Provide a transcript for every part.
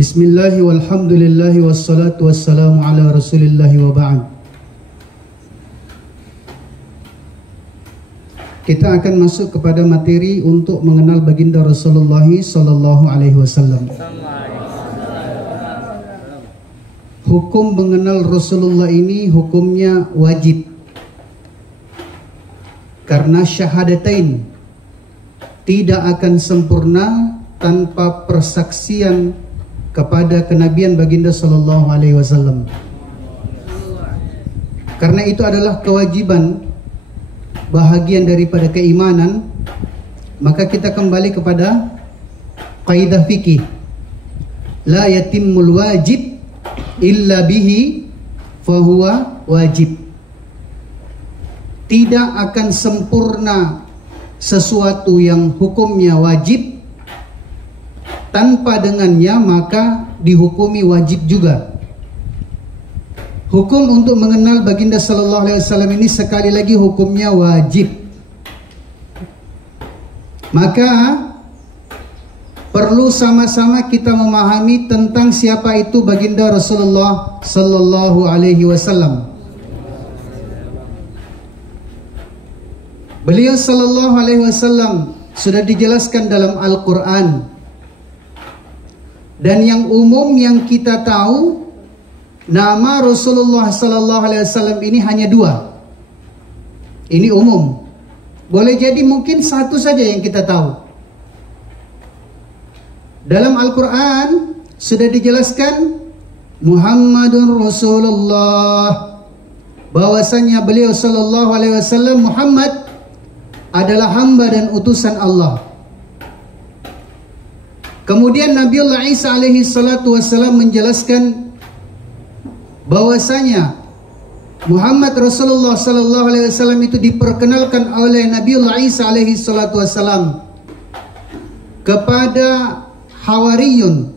Bismillahi walhamdulillahi wassalatu wassalamu ala rasulillahi wa ba'd. Kita akan masuk kepada materi untuk mengenal baginda Rasulullah sallallahu alaihi wasallam. Hukum mengenal Rasulullah ini hukumnya wajib. Karena syahadatain tidak akan sempurna tanpa persaksian kepada kenabian baginda sallallahu alaihi wasallam. Karena itu adalah kewajiban, bahagian daripada keimanan, maka kita kembali kepada kaidah fikih. La yatimmul wajib illa bihi fahuwa wajib. Tidak akan sempurna sesuatu yang hukumnya wajib, tanpa dengannya maka dihukumi wajib juga. Hukum untuk mengenal baginda sallallahu alaihi wasallam ini sekali lagi hukumnya wajib. Maka perlu sama-sama kita memahami tentang siapa itu baginda Rasulullah sallallahu alaihi wasallam. Beliau sallallahu alaihi wasallam sudah dijelaskan dalam Al-Qur'an. Dan yang umum yang kita tahu, nama Rasulullah sallallahu alaihi wasallam ini hanya dua. Ini umum. Boleh jadi mungkin satu saja yang kita tahu. Dalam Al-Quran sudah dijelaskan Muhammadun Rasulullah, bahwasanya beliau sallallahu alaihi wasallam Muhammad adalah hamba dan utusan Allah. Kemudian Nabiullah Isa alaihi salatu wassalam menjelaskan bahwasanya Muhammad Rasulullah sallallahu alaihi wasallam itu diperkenalkan oleh Nabiullah Isa alaihi salatu wassalam kepada Hawariyun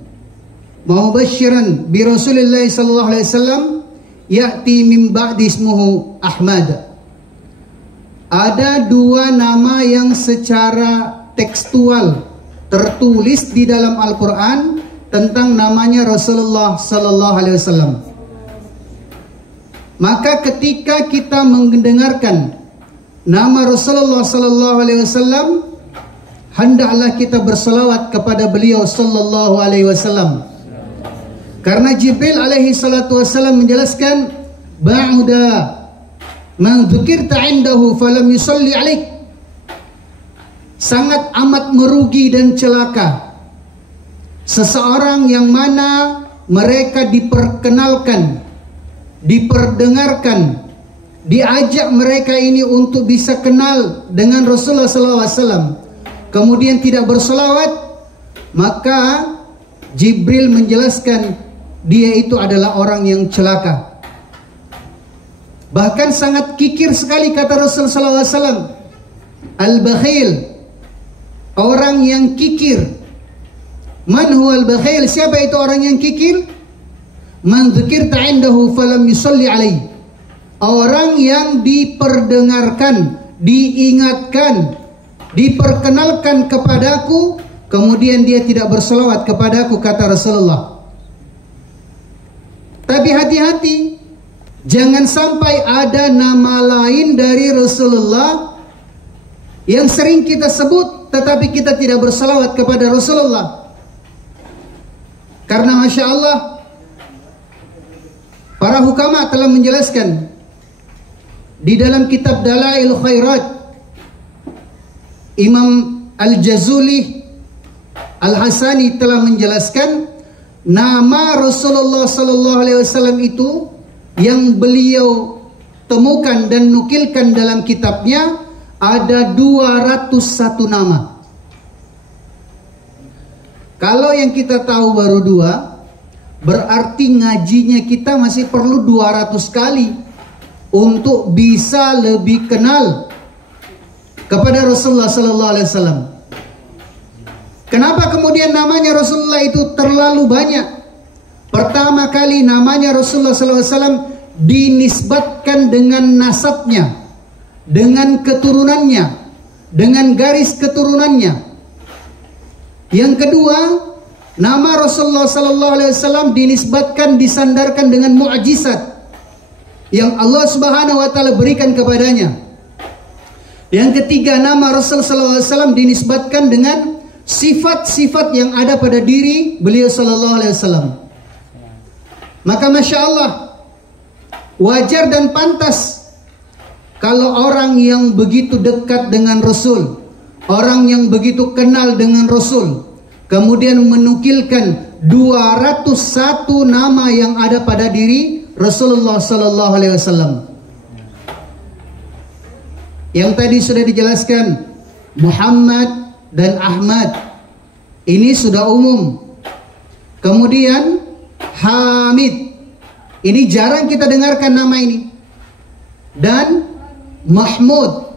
mubasysyiran bi Rasulillah sallallahu alaihi wasallam ya'ti min ba'di ismuhu Ahmad. Ada dua nama yang secara tekstual tertulis di dalam Al-Quran tentang namanya Rasulullah sallallahu alaihi wasallam. Maka ketika kita mendengarkan nama Rasulullah sallallahu alaihi wasallam, hendaklah kita berselawat kepada beliau sallallahu alaihi wasallam. Karena Jibril alaihi salatu wasallam menjelaskan, ba'da man dzukirta 'indahu falam yusalli 'alaik. Sangat amat merugi dan celaka seseorang yang mana mereka diperkenalkan, diperdengarkan, diajak mereka ini untuk bisa kenal dengan Rasulullah SAW, kemudian tidak berselawat, maka Jibril menjelaskan dia itu adalah orang yang celaka. Bahkan sangat kikir sekali kata Rasulullah SAW, al-bakhil, orang yang kikir. Man huwal bakhil? Siapa itu orang yang kikir? Man dzukirta 'indahu falam yusalli alaihi. Orang yang diperdengarkan, diingatkan, diperkenalkan kepadaku, kemudian dia tidak berselawat kepadaku, kata Rasulullah. Tapi hati-hati, jangan sampai ada nama lain dari Rasulullah yang sering kita sebut, tetapi kita tidak berselawat kepada Rasulullah. Karena Masya Allah, para hukama telah menjelaskan di dalam kitab Dalail Khairat, Imam Al-Jazuli Al-Hasani telah menjelaskan nama Rasulullah sallallahu alaihi wasallam itu yang beliau temukan dan nukilkan dalam kitabnya ada 201 nama. Kalau yang kita tahu baru 2, berarti ngajinya kita masih perlu 200 kali untuk bisa lebih kenal kepada Rasulullah sallallahu alaihi wasallam. Kenapa kemudian namanya Rasulullah itu terlalu banyak? Pertama kali namanya Rasulullah sallallahu alaihi wasallam dinisbatkan dengan nasabnya, dengan keturunannya, dengan garis keturunannya. Yang kedua, Nama Rasulullah sallallahu alaihi wasallam dinisbatkan, disandarkan dengan mukjizat yang Allah Subhanahu wa taala berikan kepadanya. Yang ketiga, nama Rasul sallallahu alaihi wasallam dinisbatkan dengan sifat-sifat yang ada pada diri beliau sallallahu alaihi wasallam. Maka Masya Allah, wajar dan pantas kalau orang yang begitu dekat dengan Rasul, orang yang begitu kenal dengan Rasul, kemudian menukilkan 201 nama yang ada pada diri Rasulullah sallallahu alaihi wasallam. Yang tadi sudah dijelaskan, Muhammad dan Ahmad, ini sudah umum. Kemudian Hamid, ini jarang kita dengarkan nama ini. Dan Mahmud.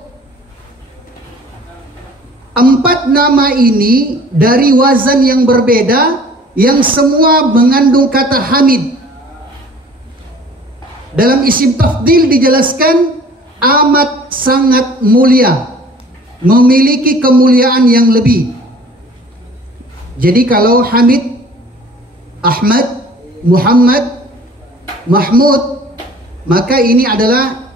4 nama ini dari wazan yang berbeda, yang semua mengandung kata Hamid. Dalam isim tafdil dijelaskan amat sangat mulia, memiliki kemuliaan yang lebih. Jadi kalau Hamid, Ahmad, Muhammad, Mahmud, maka ini adalah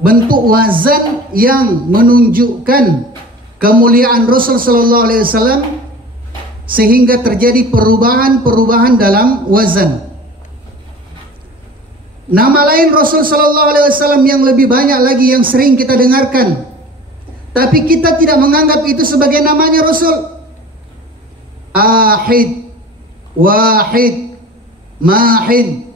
bentuk wazan yang menunjukkan kemuliaan Rasul sallallahu alaihi wasallam, sehingga terjadi perubahan-perubahan dalam wazan. Nama lain Rasul sallallahu alaihi wasallam yang lebih banyak lagi yang sering kita dengarkan, tapi kita tidak menganggap itu sebagai namanya Rasul. Ahid, Wahid, Mahid.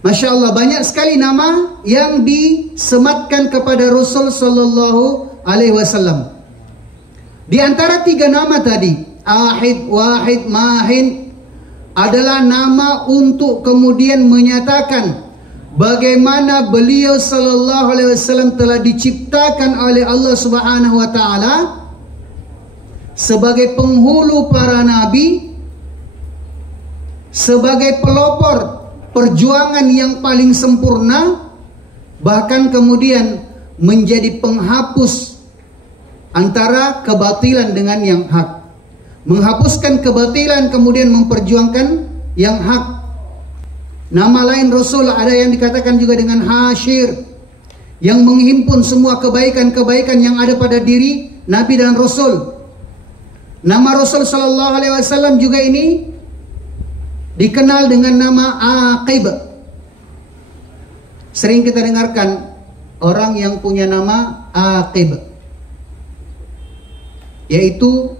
Masya Allah, banyak sekali nama yang disematkan kepada Rasul sallallahu alaihi wasallam. Di antara 3 nama tadi, Ahid, Wahid, Mahid, adalah nama untuk kemudian menyatakan bagaimana beliau sallallahu alaihi wasallam telah diciptakan oleh Allah Subhanahu wa taala sebagai penghulu para nabi, sebagai pelopor perjuangan yang paling sempurna, bahkan kemudian menjadi penghapus antara kebatilan dengan yang hak, menghapuskan kebatilan kemudian memperjuangkan yang hak. Nama lain Rasul ada yang dikatakan juga dengan Hasyir, yang menghimpun semua kebaikan-kebaikan yang ada pada diri Nabi dan Rasul. Nama Rasul sallallahu alaihi wasallam juga ini dikenal dengan nama Aqib. Sering kita dengarkan orang yang punya nama Aqib, yaitu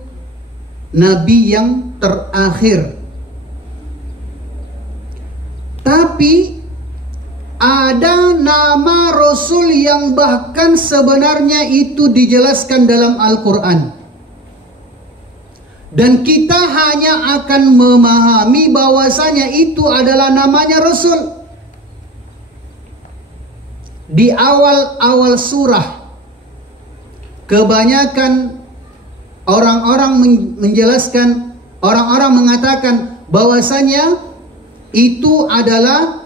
Nabi yang terakhir. Tapi ada nama Rasul yang bahkan sebenarnya itu dijelaskan dalam Al-Quran, dan kita hanya akan memahami bahwasanya itu adalah namanya Rasul di awal-awal surah. Kebanyakan orang-orang menjelaskan, orang-orang mengatakan bahwasanya itu adalah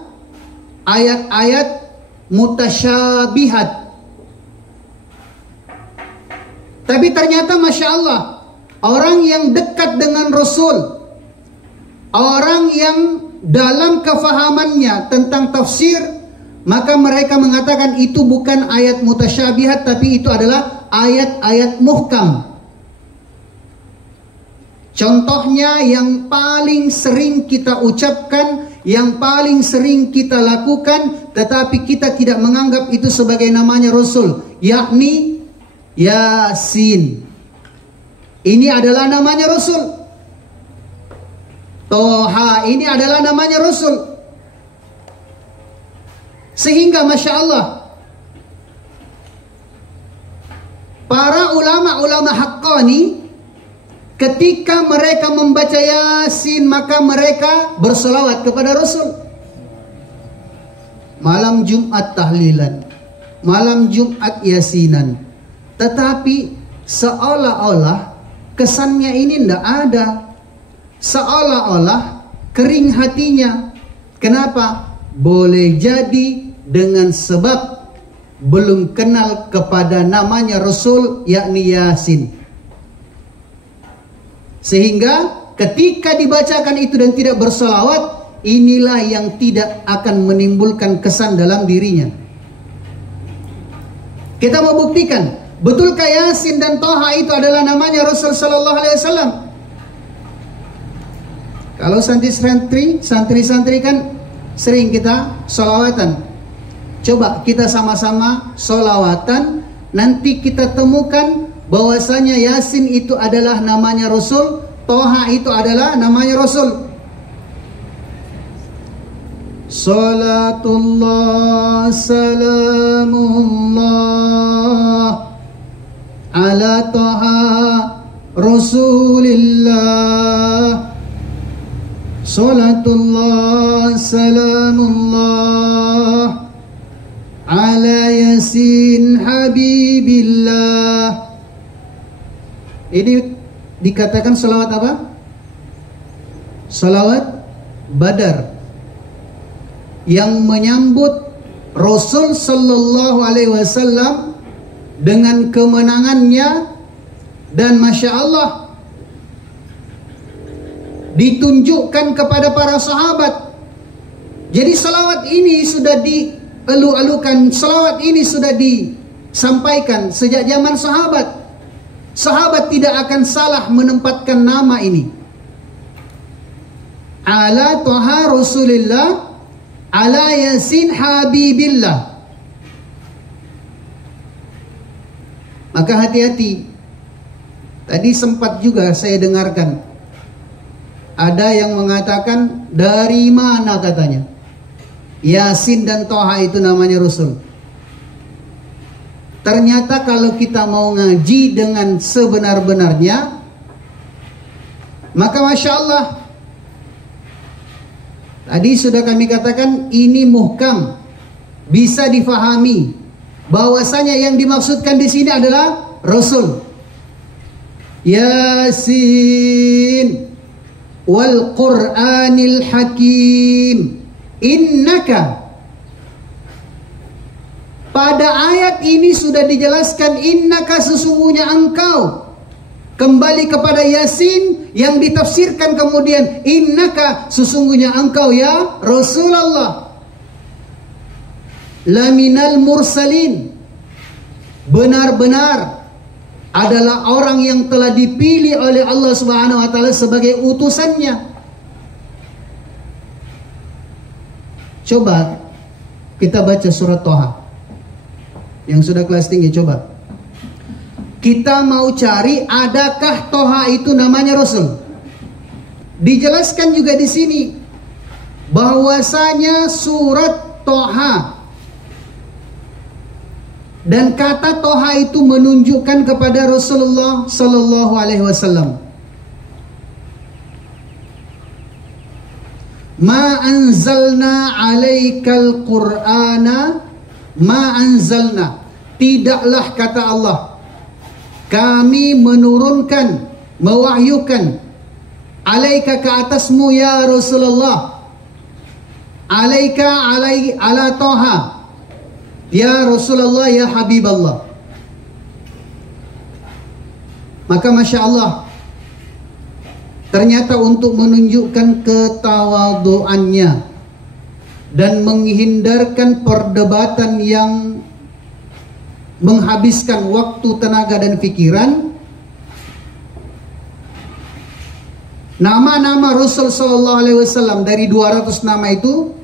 ayat-ayat mutasyabihat. Tapi ternyata Masya Allah, orang yang dekat dengan Rasul, orang yang dalam kefahamannya tentang tafsir, maka mereka mengatakan itu bukan ayat mutasyabihat, tapi itu adalah ayat-ayat muhkam. Contohnya yang paling sering kita ucapkan, yang paling sering kita lakukan, tetapi kita tidak menganggap itu sebagai namanya Rasul, yakni Yasin. Ini adalah namanya Rasul. Toha, ini adalah namanya Rasul. Sehingga Masya Allah, para ulama-ulama haqqani, ketika mereka membaca Yasin, maka mereka berselawat kepada Rasul. Malam Jumat tahlilan, malam Jumat Yasinan. Tetapi seolah-olah kesannya ini tidak ada. Seolah-olah kering hatinya. Kenapa? Boleh jadi dengan sebab belum kenal kepada namanya Rasul, yakni Yasin. Sehingga ketika dibacakan itu dan tidak bersolawat, inilah yang tidak akan menimbulkan kesan dalam dirinya. Kita mau buktikan, betulkah Yasin dan Toha itu adalah namanya Rasul Sallallahu Alaihi Wasallam? Kalau santri-santri kan sering kita solawatan. Coba kita sama-sama solawatan, nanti kita temukan bahwasanya Yasin itu adalah namanya Rasul, Toha itu adalah namanya Rasul. Salatullah salamullah ala Toha Rasulillah. Salatullah salamullah ala Yasin Habibillah. Ini dikatakan salawat apa? Salawat Badar, yang menyambut Rasul Sallallahu Alaihi Wasallam dengan kemenangannya, dan Masya Allah ditunjukkan kepada para sahabat. Jadi salawat ini sudah dielu-elukan, salawat ini sudah disampaikan sejak zaman sahabat. Sahabat tidak akan salah menempatkan nama ini. Ala Toha Rasulillah, ala Yasin Habibillah. Maka hati-hati. Tadi sempat juga saya dengarkan, ada yang mengatakan, dari mana katanya Yasin dan Toha itu namanya Rasul. Ternyata kalau kita mau ngaji dengan sebenar-benarnya, maka Masya Allah, tadi sudah kami katakan ini muhkam, bisa difahami bahwasanya yang dimaksudkan di sini adalah Rasul. Yasin wal Qur'anil Hakim innaka. Pada ayat ini sudah dijelaskan innaka, sesungguhnya engkau. Kembali kepada Yasin yang ditafsirkan kemudian innaka, sesungguhnya engkau ya Rasulullah. Laminal mursalin, benar-benar adalah orang yang telah dipilih oleh Allah Subhanahu wa taala sebagai utusannya. Coba kita baca surat Toha. Yang sudah kelas tinggi, coba. Kita mau cari adakah Toha itu namanya Rasul. Dijelaskan juga di sini bahwasanya surat Toha dan kata Toha itu menunjukkan kepada Rasulullah Sallallahu Alaihi Wasallam. Ma anzalna alaikal Qur'ana ma anzalna, tidaklah kata Allah kami menurunkan, mewahyukan alaika ke atasmu ya Rasulullah, alaika ala Toha ya Rasulullah ya Habiballah. Maka Masya Allah, ternyata untuk menunjukkan ketawaduannya dan menghindarkan perdebatan yang menghabiskan waktu, tenaga dan pikiran, nama-nama Rasul Sallallahu Alaihi Wasallam dari 200 nama itu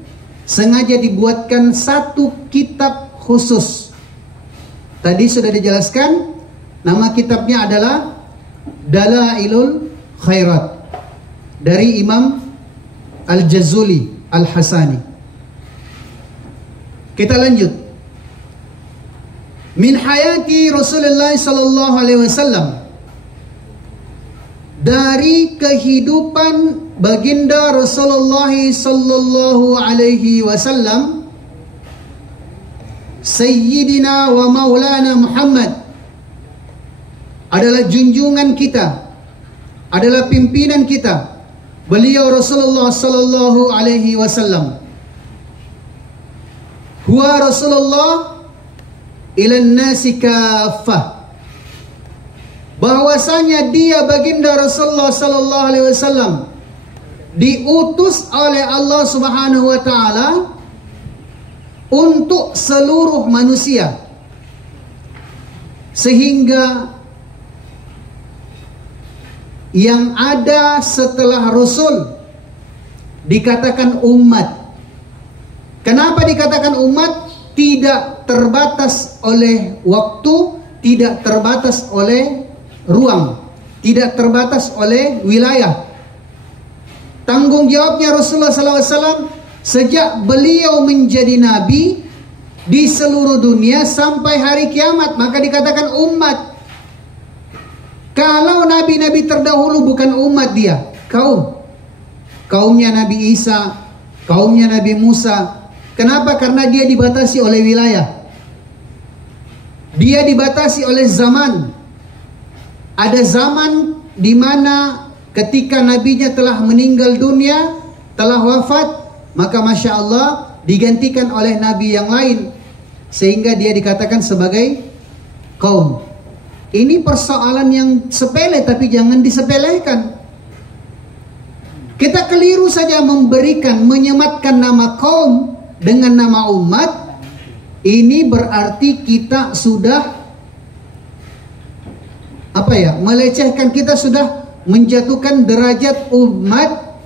sengaja dibuatkan satu kitab khusus. Tadi sudah dijelaskan, nama kitabnya adalah Dalailul Khairat dari Imam Al-Jazuli Al-Hasani. Kita lanjut. Min hayati Rasulullah Sallallahu Alaihi Wasallam, dari kehidupan baginda Rasulullah Sallallahu Alaihi Wasallam, Sayyidina wa Maulana Muhammad adalah junjungan kita, adalah pimpinan kita, beliau Rasulullah Sallallahu Alaihi Wasallam. Huwa Rasulullah ilan nasi kaffah, bahwasanya dia baginda Rasulullah sallallahu alaihi wasallam diutus oleh Allah Subhanahu wa taala untuk seluruh manusia, sehingga yang ada setelah Rasul dikatakan umat. Kenapa dikatakan umat? Tidak terbatas oleh waktu, tidak terbatas oleh ruang, tidak terbatas oleh wilayah. Tanggung jawabnya Rasulullah SAW sejak beliau menjadi nabi di seluruh dunia sampai hari kiamat, maka dikatakan umat. Kalau nabi-nabi terdahulu bukan umat dia, kaumnya Nabi Isa, kaumnya Nabi Musa. Kenapa? Karena dia dibatasi oleh wilayah, dia dibatasi oleh zaman. Ada zaman di mana ketika nabinya telah meninggal dunia, telah wafat, maka Masya Allah digantikan oleh nabi yang lain, sehingga dia dikatakan sebagai kaum. Ini persoalan yang sepele, tapi jangan disepelekan. Kita keliru saja menyematkan nama kaum dengan nama umat. Ini berarti kita sudah melecehkan, kita sudah menjatuhkan derajat umat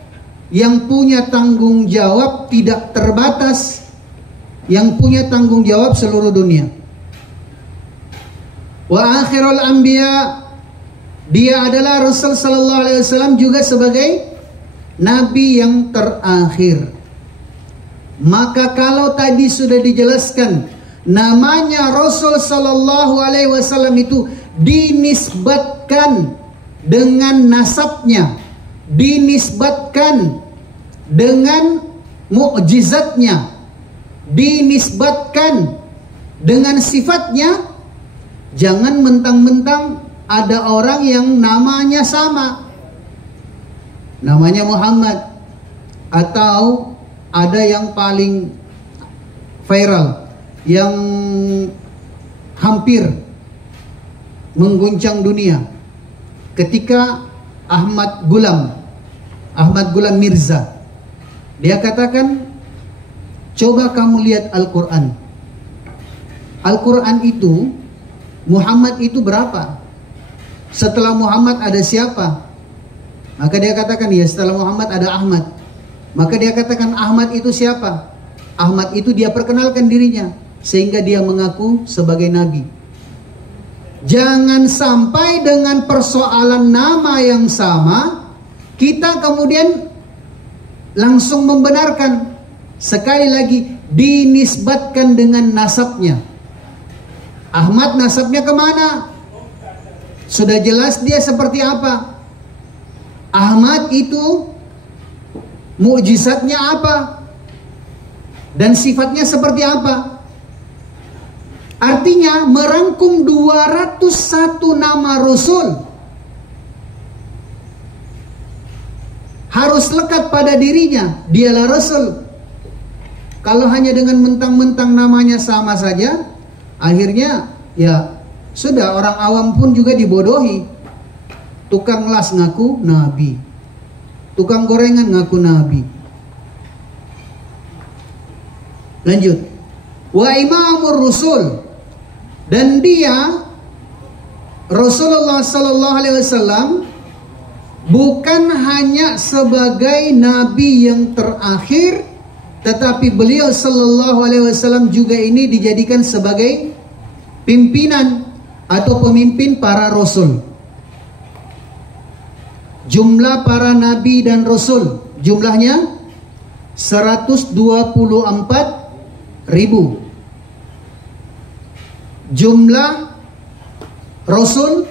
yang punya tanggung jawab tidak terbatas, yang punya tanggung jawab seluruh dunia. Wa akhirul anbiya, dia adalah Rasul sallallahu alaihi wasallam juga sebagai nabi yang terakhir. Maka kalau tadi sudah dijelaskan namanya Rasul sallallahu alaihi wasallam itu dinisbatkan dengan nasabnya, dinisbatkan dengan mukjizatnya, dinisbatkan dengan sifatnya. Jangan mentang-mentang ada orang yang namanya sama, namanya Muhammad, atau ada yang paling viral, yang hampir mengguncang dunia, ketika Ahmad Gulam Mirza, dia katakan, coba kamu lihat Al-Quran. Al-Quran itu, Muhammad itu berapa? Setelah Muhammad ada siapa? Maka dia katakan, ya setelah Muhammad ada Ahmad. Maka dia katakan, Ahmad itu siapa? Ahmad itu dia perkenalkan dirinya, sehingga dia mengaku sebagai nabi. Jangan sampai dengan persoalan nama yang sama kita kemudian langsung membenarkan. Sekali lagi, dinisbatkan dengan nasabnya. Ahmad nasabnya kemana? Sudah jelas dia seperti apa. Ahmad itu mukjizatnya apa? Dan sifatnya seperti apa? Artinya merangkum 201 nama Rasul. Harus lekat pada dirinya, dialah Rasul. Kalau hanya dengan mentang-mentang namanya sama saja, akhirnya ya sudah, orang awam pun juga dibodohi. Tukang las ngaku nabi, tukang gorengan ngaku nabi. Lanjut. Wa imamur rusul, dan dia Rasulullah sallallahu alaihi wasallam bukan hanya sebagai nabi yang terakhir, tetapi beliau sallallahu alaihi wasallam juga ini dijadikan sebagai pimpinan atau pemimpin para rasul. Jumlah para nabi dan rasul jumlahnya 124.000. Jumlah rasul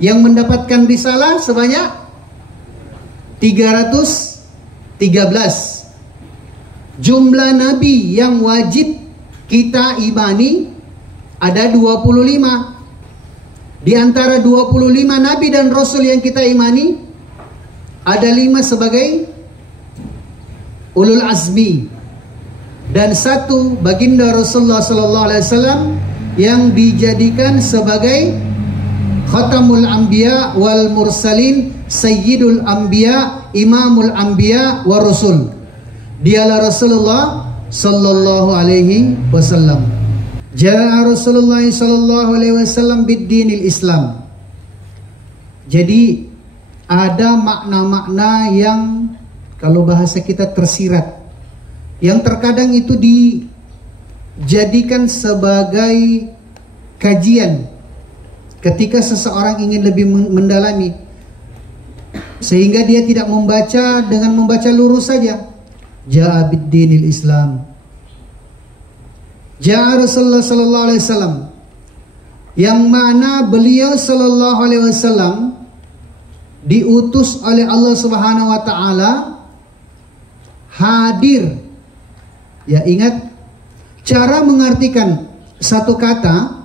yang mendapatkan risalah sebanyak 313. Jumlah nabi yang wajib kita imani ada 25. Di antara 25 nabi dan rasul yang kita imani, ada 5 sebagai ulul azmi, dan 1 baginda Rasulullah sallallahu alaihi wasallam yang dijadikan sebagai khatamul anbiya wal mursalin, sayyidul anbiya, imamul anbiya wa rasul. Dialah Rasulullah sallallahu alaihi wasallam. Ja'a Rasulullah sallallahu alaihi wasallam bid-dinil Islam. Jadi ada makna-makna yang kalau bahasa kita tersirat, yang terkadang itu dijadikan sebagai kajian ketika seseorang ingin lebih mendalami, sehingga dia tidak membaca dengan membaca lurus saja. Ja'a bid-dinil Islam. Ja'a Rasulullah sallallahu alaihi wasallam, yang mana beliau sallallahu alaihi wasallam diutus oleh Allah Subhanahu wa taala hadir. Ya, ingat cara mengartikan satu kata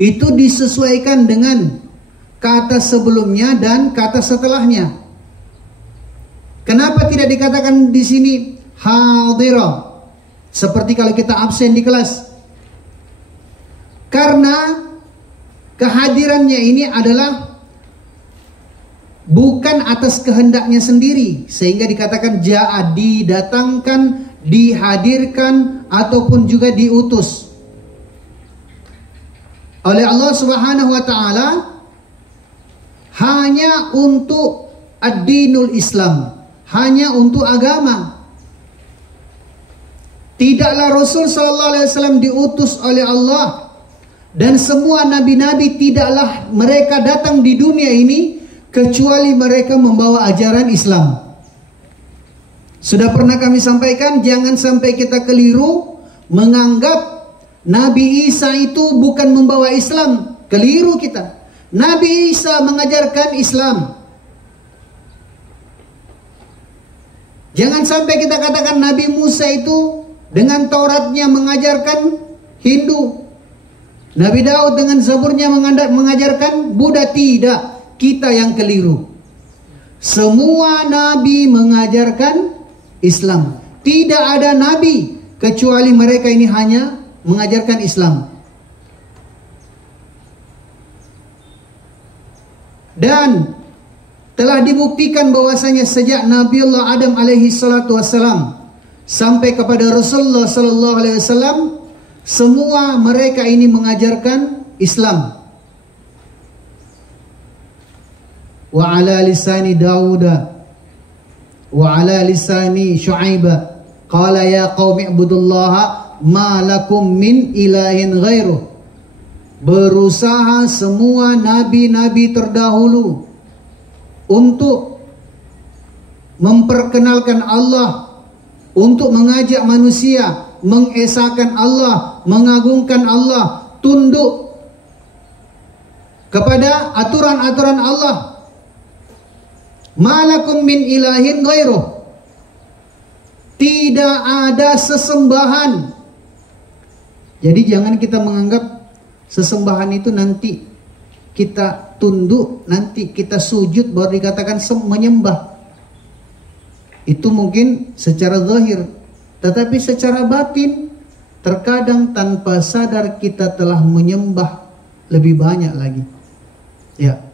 itu disesuaikan dengan kata sebelumnya dan kata setelahnya. Kenapa tidak dikatakan di sini hadira? Seperti kalau kita absen di kelas. Karena kehadirannya ini adalah bukan atas kehendaknya sendiri, sehingga dikatakan ja'a, didatangkan, dihadirkan, ataupun juga diutus oleh Allah Subhanahu wa taala hanya untuk ad-dinul Islam, hanya untuk agama. Tidaklah Rasul sallallahu alaihi wasallam diutus oleh Allah, dan semua nabi-nabi tidaklah mereka datang di dunia ini kecuali mereka membawa ajaran Islam. Sudah pernah kami sampaikan, jangan sampai kita keliru menganggap Nabi Isa itu bukan membawa Islam. Keliru kita. Nabi Isa mengajarkan Islam. Jangan sampai kita katakan Nabi Musa itu dengan Tauratnya mengajarkan Hindu, Nabi Daud dengan Zaburnya mengajarkan Buddha. Tidak, kita yang keliru. Semua nabi mengajarkan Islam. Tidak ada nabi kecuali mereka ini hanya mengajarkan Islam. Dan telah dibuktikan bahwasanya sejak Nabiullah Adam alaihi salatu wassalam sampai kepada Rasulullah sallallahu alaihi wasallam, semua mereka ini mengajarkan Islam. Wa ala lisani Dauda wa ala lisani Syu'aiba qala ya qaumi ibudullaha ma lakum min ilahin ghairuh. Berusaha semua nabi-nabi terdahulu untuk memperkenalkan Allah, untuk mengajak manusia mengesahkan Allah, mengagungkan Allah, tunduk kepada aturan-aturan Allah. Malakum min ilahin ghairuh. Tidak ada sesembahan. Jadi jangan kita menganggap sesembahan itu nanti kita tunduk, nanti kita sujud baru dikatakan menyembah. Itu mungkin secara zahir, tetapi secara batin terkadang tanpa sadar kita telah menyembah lebih banyak lagi. Ya,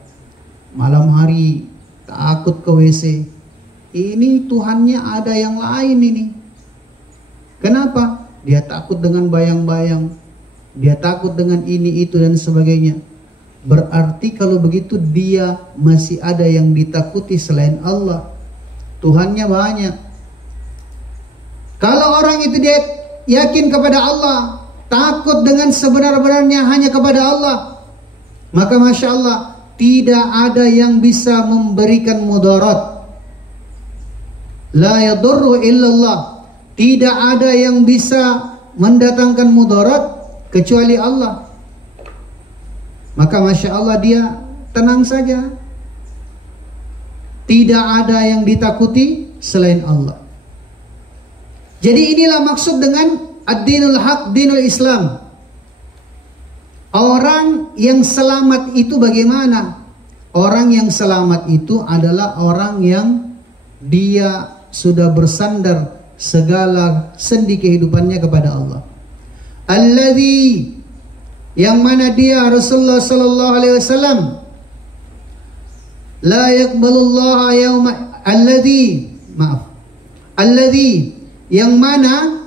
malam hari takut ke WC, ini Tuhannya ada yang lain ini. Kenapa? Dia takut dengan bayang-bayang, dia takut dengan ini, itu, dan sebagainya. Berarti kalau begitu dia masih ada yang ditakuti selain Allah. Tuhannya banyak. Kalau orang itu dia yakin kepada Allah, takut dengan sebenar-benarnya hanya kepada Allah, maka Masya Allah, tidak ada yang bisa memberikan mudarat. La yadurru illallah. Tidak ada yang bisa mendatangkan mudarat kecuali Allah. Maka Masya Allah dia tenang saja. Tidak ada yang ditakuti selain Allah. Jadi inilah maksud dengan ad-dinul haq, dinul Islam. Orang yang selamat itu bagaimana? Orang yang selamat itu adalah orang yang dia sudah bersandar segala sendi kehidupannya kepada Allah. Alladzi yang mana dia Rasulullah sallallahu alaihi wasallam la yaqbalullah yauma alladhi yang mana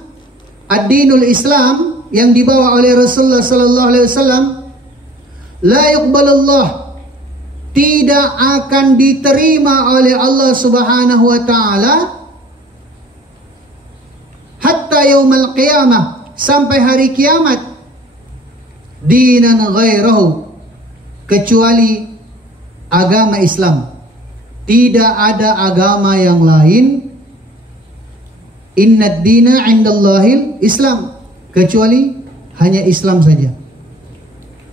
ad-dinul Islam yang dibawa oleh Rasulullah sallallahu alaihi wasallam la yaqbalullah tidak akan diterima oleh Allah Subhanahu wa taala hatta yaumil qiyamah, sampai hari kiamat, dinan ghairahu, kecuali agama Islam. Tidak ada agama yang lain, innad dina 'indallahil Islam, kecuali hanya Islam saja.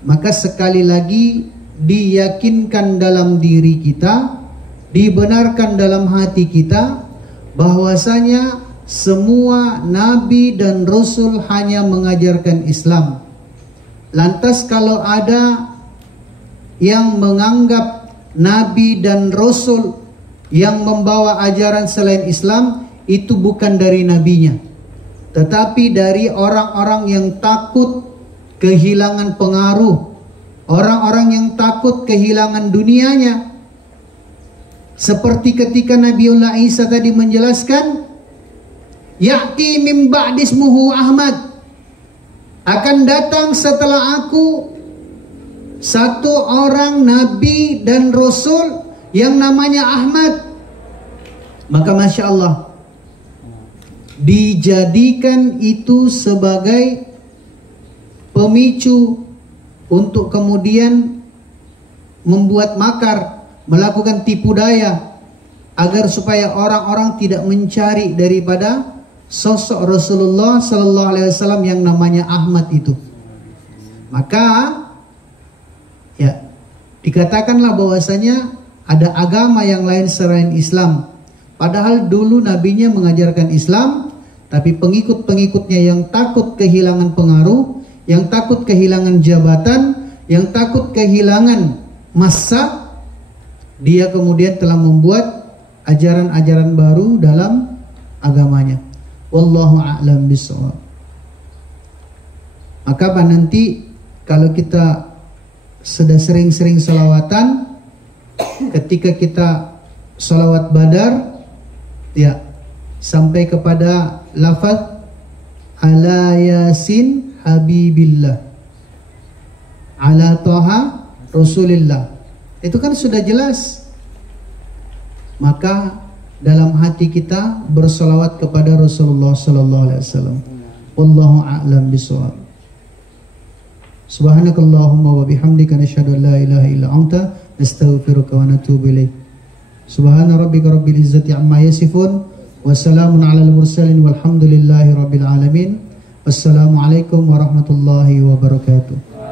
Maka sekali lagi diyakinkan dalam diri kita, dibenarkan dalam hati kita bahwasanya semua nabi dan rasul hanya mengajarkan Islam. Lantas kalau ada yang menganggap nabi dan rasul yang membawa ajaran selain Islam, itu bukan dari nabinya, tetapi dari orang-orang yang takut kehilangan pengaruh, orang-orang yang takut kehilangan dunianya. Seperti ketika Nabiullah Isa tadi menjelaskan, ya'ti min ba'di ismuhu Ahmad, akan datang setelah aku satu orang nabi dan rasul yang namanya Ahmad. Maka Masya Allah, dijadikan itu sebagai pemicu untuk kemudian membuat makar, melakukan tipu daya, agar supaya orang-orang tidak mencari daripada sosok Rasulullah Sallallahu Alaihi Wasallam yang namanya Ahmad itu. Maka ya dikatakanlah bahwasanya ada agama yang lain selain Islam. Padahal dulu nabinya mengajarkan Islam, tapi pengikut-pengikutnya yang takut kehilangan pengaruh, yang takut kehilangan jabatan, yang takut kehilangan massa, dia kemudian telah membuat ajaran-ajaran baru dalam agamanya. Wallahu a'lam bishawab. Maka nanti kalau kita sudah sering-sering salawatan, ketika kita salawat badar, ya sampai kepada lafaz ala yasin habibillah, ala toha rasulillah, itu kan sudah jelas. Maka dalam hati kita bersalawat kepada Rasulullah sallallahu alaihi wasallam. Wallahu a'lam bishawab. Subhanakallahumma wa bihamdika nasyhadu an la ilaha illa anta nastaghfiruka wa natubu ilaik. Subhana rabbika rabbil izzati amma yasifun wa salamun alal mursalin walhamdulillahi rabbil alamin. Wassalamualaikum warahmatullahi wabarakatuh.